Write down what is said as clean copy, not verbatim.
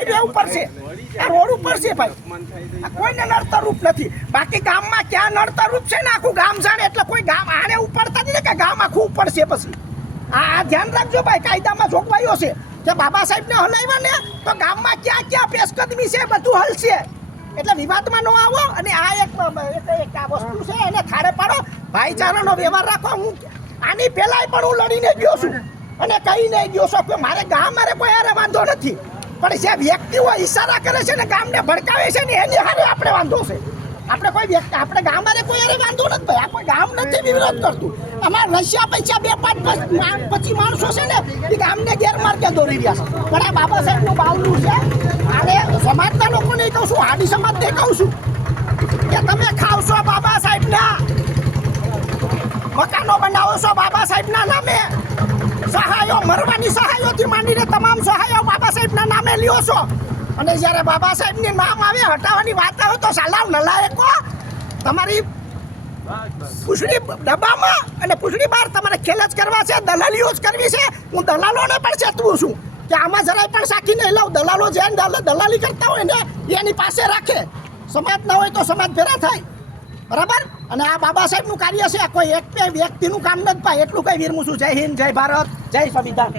Highway ઉપર છે, આ રોડ ઉપર છે ભાઈ, આ કોઈને નડતર રૂપ નથી. બાકી ગામમાં ક્યાં નડતર રૂપ છે ને આખું ગામ જાણે, એટલે કોઈ ગામ આને ઉપડતા જ નહીં કે ગામ આખું ઉપડશે. પછી આ ધ્યાન રાખજો ભાઈ, કાયદામાં જોગવાઈઓ છે કે બાબા સાહેબને હલાવ્યા ને તો ગામમાં ક્યાં ક્યાં પેશકદમી છે બધું હલશે. એટલે વિવાદમાં ન આવો. અને આ એક આ વસ્તુ છે એને થાળે પાડો, ભાઈચારાનો વ્યવહાર રાખો. હું આની પહેલાંય પણ હું લડીને ગયો છું અને કહીને ગયો છું કે મારે ગામ મારે કોઈ હારે વાંધો નથી, પણ જે વ્યક્તિઓ ઈશારા કરે છે ને ગામને ભડકાવે છે ને એની હારે આપણે વાંધો છે. આપણે કોઈ વ્યક્તિ આપણે ગામ મારે કોઈ હારે વાંધો નથી ભાઈ, આ કોઈ ગામ નથી વિરોધ કરતું. અમારા નશા પૈસા 2-5-25 માણસો છે ને એ ગામને ગેરમાર્ગે દોરી રહ્યા છે. પણ આ બાબા સાહેબનું બાવલું છે. અને સમાજના લોકોને કહું છું, હાડી સમાજને કહું છું કે તમે ખાવશો બાબા સાહેબના, મકાનો બનાવો છો બાબા સાહેબના નામે, સહાયો મરવાની સહાયોથી માંડીને તમામ સહાયો બાબા સાહેબના નામે લ્યો છો. અને જ્યારે બાબા સાહેબનું નામ આવે હટાવવાની વાત આવે તો સાલાવ નલાયકો તમારી પૂછડી ડબ્બામાં અને પૂછડી બહાર તમારે ખેલ જ કરવા છે, દલાલીઓ જ કરવી છે. હું દલાલોને પણ ચેતવું છું કે આમાં જરાય પણ સાખી નહીં લઉં. દલાલો જે દલાલી કરતા હોય ને એની પાસે રાખે, સમાજ ના હોય તો સમાજ ભેરા થાય, બરાબર. અને આ બાબા સાહેબનું કાર્ય છે, કોઈ એક વ્યક્તિનું કામ નથી ભાઈ. એટલું કઈ વીરમું છું. જય હિન્દ, જય ભારત, જય સંવિધાન.